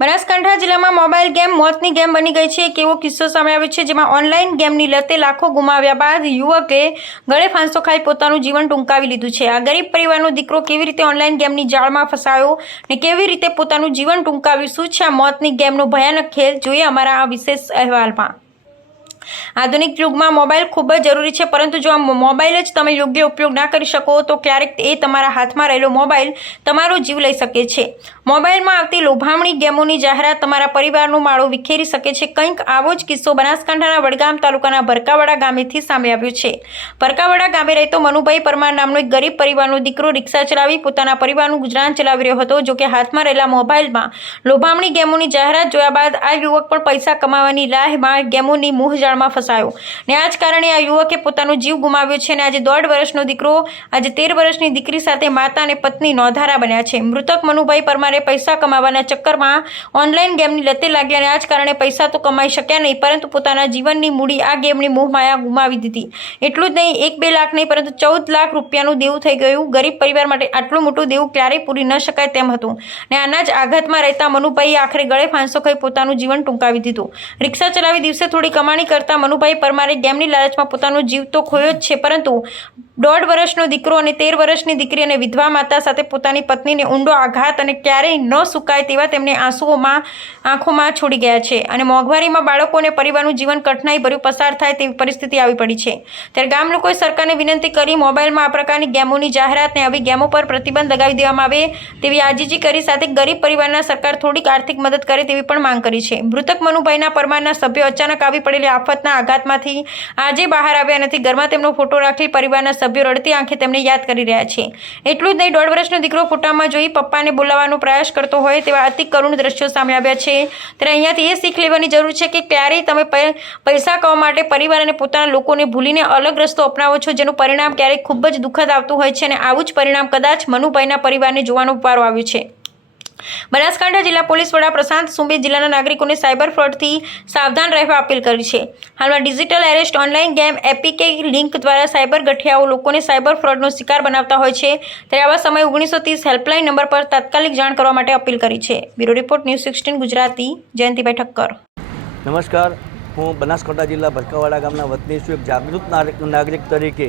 બનાસકાંઠા જિલ્લામાં mobile game મોતની game બની ગઈ છે. એક એવો કિસ્સો સામે આવ્યો છે જેમાં ઓનલાઈન ગેમની લતે લાખો ગુમાવ્યા બાદ યુવકે ગળે ફાંસો ખાઈ પોતાનું જીવન ટૂંકાવી લીધું છે. આ ગરીબ પરિવારનો દીકરો કેવી રીતે ઓનલાઈન ગેમની જાળમાં ફસાયો ને કેવી રીતે પોતાનું જીવન ટૂંકાવ્યું? શું છે આ મોતની ગેમનો ભયાનક ખેલ? જોઈએ અમારા આ વિશેષ અહેવાલમાં. આધુનિક યુગમાં મોબાઈલ ખૂબ જ જરૂરી છે, પરંતુ જો આ મોબાઈલ જ તમે યોગ્ય ઉપયોગ ના કરી શકો, તો ક્યારેક એ તમારા હાથમાં રહેલો મોબાઈલ તમારો જીવ લઈ શકે છે. મોબાઈલમાં આવતી લોભામણી ગેમોની જાહેરાત તમારા પરિવારનો માળો વિખેરી શકે છે. કંઈક આવો જ કિસ્સો બનાસકાંઠાના વડગામ તાલુકાના ભરકાવાડા ગામેથી સામે આવ્યો છે. ભરકાવાડા ગામે રહેતો મનુભાઈ પરમાર નામનો એક ગરીબ પરિવારનો દીકરો રિક્ષા ચલાવી પોતાના પરિવારનું ગુજરાન ચલાવી રહ્યો હતો, જો કે હાથમાં રહેલા મોબાઈલમાં લોભામણી ગેમોની જાહેરાત જોયા બાદ આ યુવક પણ પૈસા કમાવાની લાહમાં ગેમોની મોહજાળમાં ફસાયો. ને આ જ કારણે આ યુવકે પોતાનો જીવ ગુમાવ્યો છે અને આજે દોઢ વર્ષનો દીકરો, આજે તેર વર્ષની દીકરી સાથે માતા અને પત્ની નોંધારા બન્યા છે. મૃતક મનુભાઈ પરમારે પૈસા કમાવાના ચક્કરમાં ઓનલાઈન ગેમની લતે લાગ્યા અને આ જ કારણે પૈસા તો કમાઈ શક્યા નહીં, પરંતુ પોતાના જીવનની મૂડી આ ગેમની મોહમાયા ગુમાવી દીધી. એટલું જ નહીં, એક બે લાખ નહીં, પરંતુ ચૌદ લાખ રૂપિયાનું દેવું થઈ ગયું. ગરીબ પરિવાર માટે આટલું મોટું દેવું ક્યારેય પૂરી ન શકાય તેમ હતું. ને આના જ આઘાતમાં રહેતા મનુભાઈએ આખરે ગળે ફાંસો ખાઈ પોતાનું જીવન ટૂંકાવી દીધું. રિક્ષા ચલાવી દિવસે થોડી કમાણી કરતા મનુભાઈ પરમારે ગેમની લાલચમાં પોતાનો જીવ તો ખોયો જ છે પરંતુ દોઢ વર્ષનો દીકરો અને તેર વર્ષની દીકરી અને વિધવા માતા સાથે પોતાની પત્નીને ઊંડો આઘાત અને ક્યારેય ન સુકાય તેવા તેમને આંસુઓમાં, આંખોમાં છોડી ગયા છે. અને મોંઘવારીમાં બાળકો અને પરિવારનું જીવન કઠિનાઈ ભર્યું પસાર થાય તેવી પરિસ્થિતિ આવી પડી છે. ત્યારે ગામ લોકોએ સરકારને વિનંતી કરી મોબાઈલમાં આ પ્રકારની ગેમોની જાહેરાતને આવી ગેમો પર પ્રતિબંધ લગાવી દેવામાં આવે તેવી આજીજી કરી સાથે ગરીબ પરિવારના સરકાર થોડીક આર્થિક મદદ કરે તેવી પણ માંગ કરી છે. મૃતક મનુભાઈના પરમારના સભ્યો અચાનક આવી પડેલી આફતના આઘાતમાંથી આજે બહાર આવ્યા નથી. ઘરમાં તેમનો ફોટો રાખી પરિવારના સભ્યો રડતી આંખે તેમને યાદ કરી રહ્યા છે. એટલું જ નહીં, દોઢ વર્ષનો દીકરો ફોટામાં જોઈ પપ્પાને બોલાવવાનો પ્રયાસ કરતો હોય તેવા અતિ કરુણ દ્રશ્યો સામે આવ્યા છે. ત્યારે અહીંયાથી એ શીખ લેવાની જરૂર છે કે ક્યારેય તમે પૈસા કમાવા માટે પરિવાર અને પોતાના લોકોને ભૂલીને અલગ રસ્તો અપનાવો છો, જેનું પરિણામ ક્યારેક ખૂબ જ દુઃખદ આવતું હોય છે અને આવું જ પરિણામ કદાચ મનુભાઈના પરિવારને જોવાનો વારો આવ્યો છે. બનાસકાંઠા જિલ્લા પોલીસ વડા પ્રશાંત સુંબે જિલ્લાના નાગરિકોને સાયબર ફ્રોડથી સાવધાન રહેવા અપીલ કરી છે. હાલમાં digital arrest online game APK link દ્વારા સાયબર ગઠિયાઓ લોકોને સાયબર ફ્રોડનો શિકાર બનાવતા હોય છે. ત્યારે આવા સમયે ઓગણીસો ત્રીસ હેલ્પલાઇન નંબર પર તાત્કાલિક જાણ કરવા માટે અપીલ કરી છે. Bureau report news sixteen Gujarati, Jayantibhai Thakkar. નમસ્કાર. હું બનાસકાંઠા જિલ્લા ભરકાવાડા ગામના વતની છું. એક જાગૃત નાગરિક તરીકે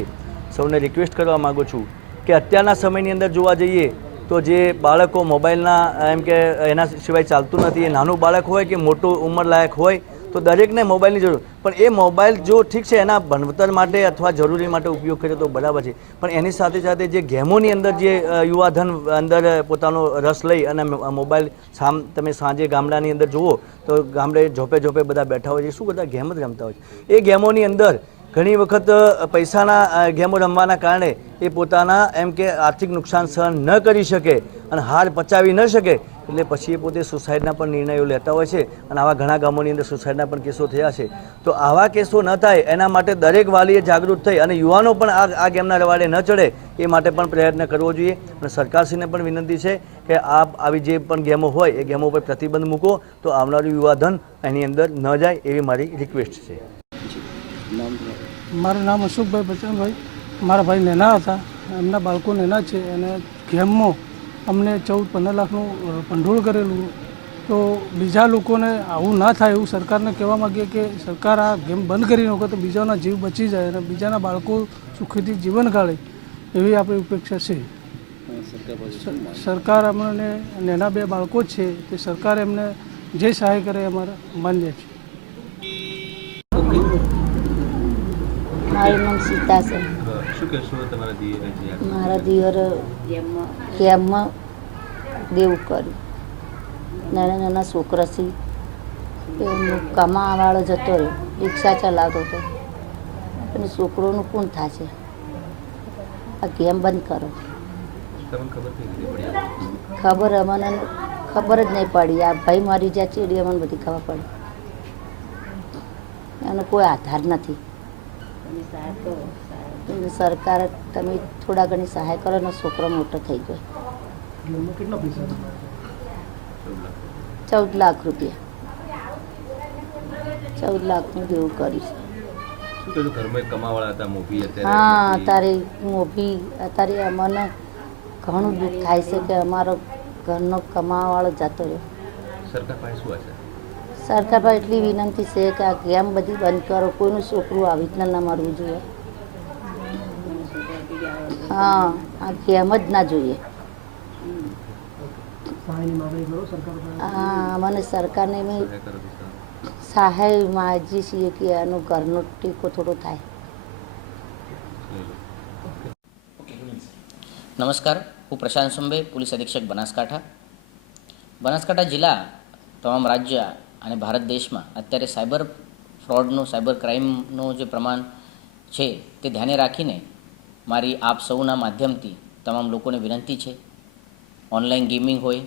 સૌને રિક્વેસ્ટ કરવા માગું છું કે અત્યારના સમયની અંદર જોવા જઈએ તો જે બાળકો મોબાઈલના, એમ કે એના સિવાય ચાલતું નથી, એ નાનું બાળક હોય કે મોટું ઉંમરલાયક હોય, તો દરેકને મોબાઈલની જરૂર. પણ એ મોબાઈલ જો ઠીક છે, એના ભણતર માટે અથવા જરૂરી માટે ઉપયોગ કરે તો બરાબર છે. પણ એની સાથે સાથે જે ગેમોની અંદર જે યુવાધન અંદર પોતાનો રસ લઈ અને મોબાઈલ સામ, તમે સાંજે ગામડાની અંદર જુઓ, તો ગામડે ઝોપે ઝોપે બધા બેઠા હોય છે. શું બધા ગેમ જ રમતા હોય છે. એ ગેમોની અંદર ઘણી વખત પૈસાના ગેમો રમવાના કારણે એ પોતાના એમ કે આર્થિક નુકસાન સહન ન કરી શકે અને હાર પચાવી ન શકે, એટલે પછી એ પોતે સુસાઇડના પણ નિર્ણયો લેતા હોય છે અને આવા ઘણા ગામોની અંદર સુસાઇડના પણ કેસો થયા છે. તો આવા કેસો ન થાય, એના માટે દરેક વાલીએ જાગૃત થઈ અને યુવાનો પણ આ આ ગેમના રવાડે ન ચડે, એ માટે પણ પ્રયત્ન કરવો જોઈએ. અને સરકારશ્રીને પણ વિનંતી છે કે આપ આવી જે પણ ગેમો હોય, એ ગેમો પર પ્રતિબંધ મૂકો, તો આવનારું યુવાધન એની અંદર ન જાય એવી મારી રિક્વેસ્ટ છે. મારું નામ અશોકભાઈ બચનભાઈ. મારા ભાઈ નેના હતા. એમના બાળકો નેના છે. અને ગેમમાં અમને ચૌદ પંદર લાખનું ભંડોળ કરેલું. તો બીજા લોકોને આવું ના થાય એવું સરકારને કહેવા માગીએ કે સરકાર આ ગેમ બંધ કરી નાખો તો બીજાના જીવ બચી જાય અને બીજાના બાળકો સુખીથી જીવન કાઢે એવી આપણી અપેક્ષા છે. સરકાર અમને નેના બે બાળકો જ છે. તે સરકાર એમને જે સહાય કરે અમારે માન્ય છે. મારું નામ સીતા છે. શું કહેશો તમારા દિયરે મારા દિયર કેમમાં દેવું કર્યું. નાના નાના છોકરા છે. એમનું કમાવાળો જતો રહ્યો. રિક્ષા ચલાવતો હતો. અને છોકરોનું કોણ થશે? આ ગેમ બંધ કરો? ખબર અમને ખબર જ નહીં પડી. આ ભાઈ મારી જ્યાં ચીડી અમને બધી ખબર પડી. એનો કોઈ આધાર નથી. સરકાર તમે થોડા ઘણી સહાય કરો ને છોકરો મોટો થઈ ગયો. ચૌદ લાખ રૂપિયા. ચૌદ લાખનું દેવું કર્યું છે. કમાવાળા હા અત્યારે મોભી. અત્યારે અમને ઘણું દુઃખ થાય છે કે અમારો ઘરનો કમાવાવાળો જતો રહ્યો. સરકાર પાસે શું સરકાર પર એટલી વિનંતી છે કે આ ગેમ બધી બંધ કરો, કોઈનું છોકરું આવી રીતના ના મરવું જોઈએ. હા, આ ગેમ જ ના જોઈએ. હા, મને સરકારને મેં સહાય માજી છીએ કે આનો ઘરનો ટેકો થોડો થાય. નમસ્કાર, હું પ્રશાંત સુંબે, પોલીસ અધિક્ષક બનાસકાંઠા. બનાસકાંઠા જિલ્લા તમામ રાજ્ય અને ભારત દેશમાં અત્યારે સાયબર ફ્રોડનું, સાયબર ક્રાઇમનું જે પ્રમાણ છે તે ધ્યાને રાખીને મારી આપ સૌના માધ્યમથી તમામ લોકોને વિનંતી છે. ઓનલાઈન ગેમિંગ હોય,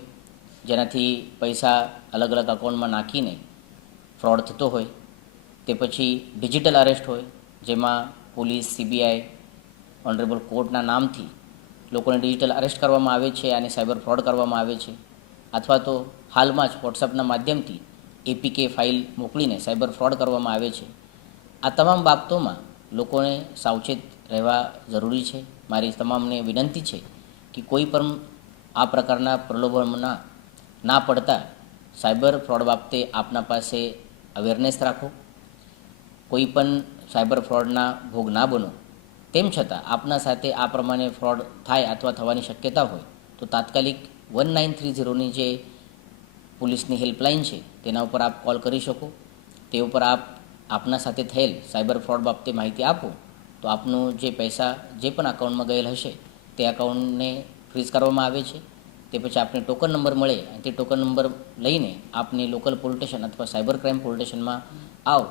જેનાથી પૈસા અલગ અલગ અકાઉન્ટમાં નાખીને ફ્રોડ થતો હોય, તે પછી ડિજિટલ અરેસ્ટ હોય, જેમાં પોલીસ, સીબીઆઈ, ઓનરેબલ કોર્ટના નામથી લોકોને ડિજિટલ અરેસ્ટ કરવામાં આવે છે અને સાયબર ફ્રોડ કરવામાં આવે છે. અથવા તો હાલમાં જ વોટ્સઅપના માધ્યમથી એપીકે ફાઇલ મોકલીને સાયબર ફ્રોડ કરવામાં આવે છે. આ તમામ બાબતોમાં લોકોને સાવચેત રહેવા જરૂરી છે. મારી તમામને વિનંતી છે કે કોઈ પણ આ પ્રકારના પ્રલોભનના ના પડતા સાયબર ફ્રોડ બાબતે આપના પાસે અવેરનેસ રાખો. કોઈ પણ સાયબર ફ્રોડના ભોગ ના બનો. તેમ છતાં આપના સાથે આ પ્રમાણે ફ્રોડ થાય અથવા થવાની શક્યતા હોય તો તાત્કાલિક વન નાઇન થ્રી ઝીરોની જે પોલીસની હેલ્પલાઇન છે, તેના ઉપર આપ કોલ કરી શકો. તે ઉપર આપ આપના સાથે થયેલ સાયબર ફ્રોડ બાબતે માહિતી આપો, તો આપનું જે પૈસા જે પણ અકાઉન્ટમાં ગયેલ હશે, તે અકાઉન્ટને ફ્રીઝ કરવામાં આવે છે. તે પછી આપને ટોકન નંબર મળે અને તે ટોકન નંબર લઈને આપની લોકલ પોલીસ સ્ટેશન અથવા સાયબર ક્રાઇમ પોલીસ સ્ટેશનમાં આવો,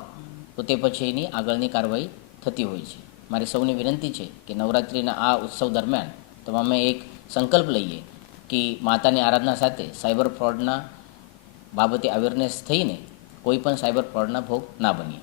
તો તે પછી એની આગળની કાર્યવાહી થતી હોય છે. મારી સૌની વિનંતી છે કે નવરાત્રિના આ ઉત્સવ દરમિયાન તમામે એક સંકલ્પ લઈએ કે માતાની આરાધના સાથે સાયબર ફ્રોડના બાબતે અવેરનેસ થઈને કોઈ પણ સાયબર ફ્રોડના ભોગ ના બનીએ.